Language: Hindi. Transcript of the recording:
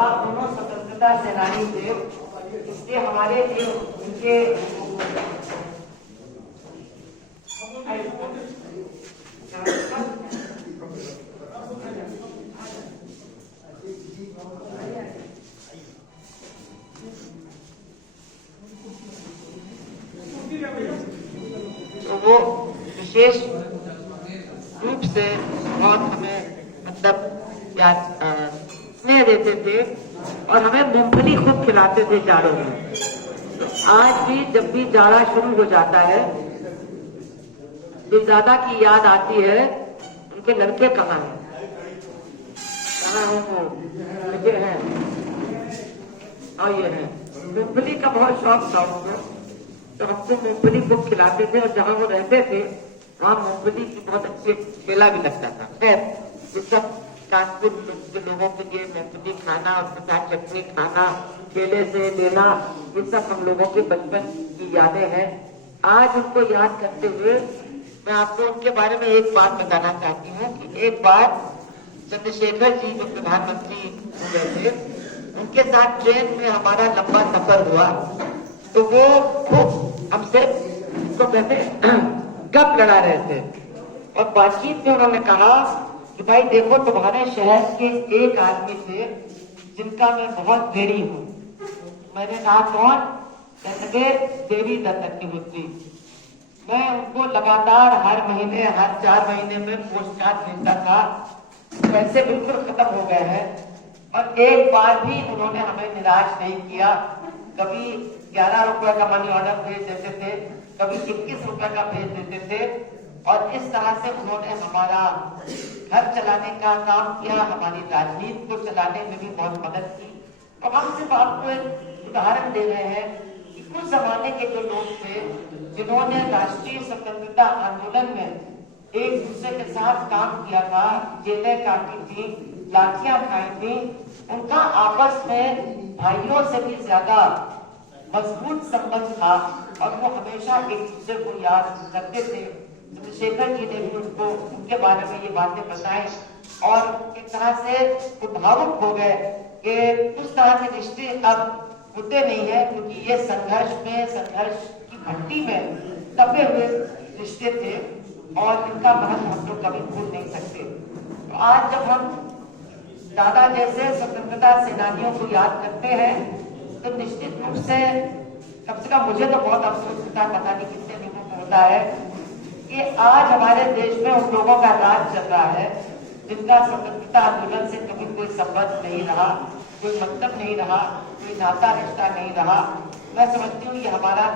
आप दोनों स्वतंत्रता सेनानी थे, इसलिए हमारे जो उनके तो वो विशेष रूप से बहुत हमें मतलब स्नेह देते थे और हमें मूंगफली खूब खिलाते थे जाड़ों में। तो आज भी जब भी जाड़ा शुरू हो जाता है तो दादा की याद आती है। उनके लड़के कहाँ हैं? कहाँ हैं वो? लड़के हैं और ये है। मूंगफली का बहुत शौक था उनको, तो हमको मूंगफली को खिलाते थे और जहाँ वो रहते थे वहाँ मूंगफली की बहुत अच्छी केला भी लगता था। खैर ये सब कानपुर के लोगों के लिए मूंगफली खाना और उसके साथ चटनी खाना, केले से लेना, ये सब हम लोगों के बचपन की यादें हैं। आज उनको याद करते हुए मैं आपको उनके बारे में एक बात बताना चाहती हूँ कि एक बार चंद्रशेखर जी जो प्रधानमंत्री हो गए थे, उनके साथ ट्रेन में हमारा लंबा सफर हुआ तो वो खूब हमसे तो कहते गप लड़ा रहे थे और बातचीत में उन्होंने कहा कि भाई देखो तुम्हारे शहर के एक आदमी थे जिनका मैं बहुत देरी हूँ। मैंने कहा कौन? कहते देवी दत्त की पुत्री। मैं उनको लगातार हर महीने हर 4 महीने में पोस्ट कार्ड भेजता था, पैसे बिल्कुल खत्म हो गए हैं और एक बार भी उन्होंने हमें निराश नहीं किया। कभी 11 रुपए का मनी ऑर्डर भेज देते थे, कभी 21 रुपए का भेज देते थे और इस तरह से उन्होंने हमारा घर चलाने का काम किया, हमारी राजनीति को चलाने में भी बहुत मदद की। और हम सिर्फ आपको एक उदाहरण दे रहे हैं कि उस जमाने के जो लोग थे जिन्होंने राष्ट्रीय स्वतंत्रता आंदोलन में एक दूसरे के साथ काम किया था, जेलें काटी थी, लाठियां खाई थी, उनका आपस में भाइयों से भी ज्यादा मजबूत संबंध था और वो हमेशा एक दूसरे को याद करते थे। चंद्रशेखर जी ने भी उनको उनके बारे में ये बातें बताई और एक तरह से भावुक हो गए कि उस तरह के रिश्ते अब होते नहीं है, क्योंकि ये संघर्ष की भट्टी में दबे हुए रिश्ते थे और इनका महत्व हम लोग कभी भूल नहीं सकते। तो आज जब हम दादा जैसे स्वतंत्रता सेनानियों को याद करते हैं तो निश्चित रूप से कम से कम मुझे तो बहुत अफसोस होता है, पता नहीं कितने लोगों को होता है कि आज हमारे देश में उन लोगों का राज चल रहा है जिनका स्वतंत्रता आंदोलन से कभी कोई संबंध नहीं रहा, कोई मतलब नहीं रहा, कोई नाता रिश्ता नहीं रहा। मैं समझती हूँ ये हमारा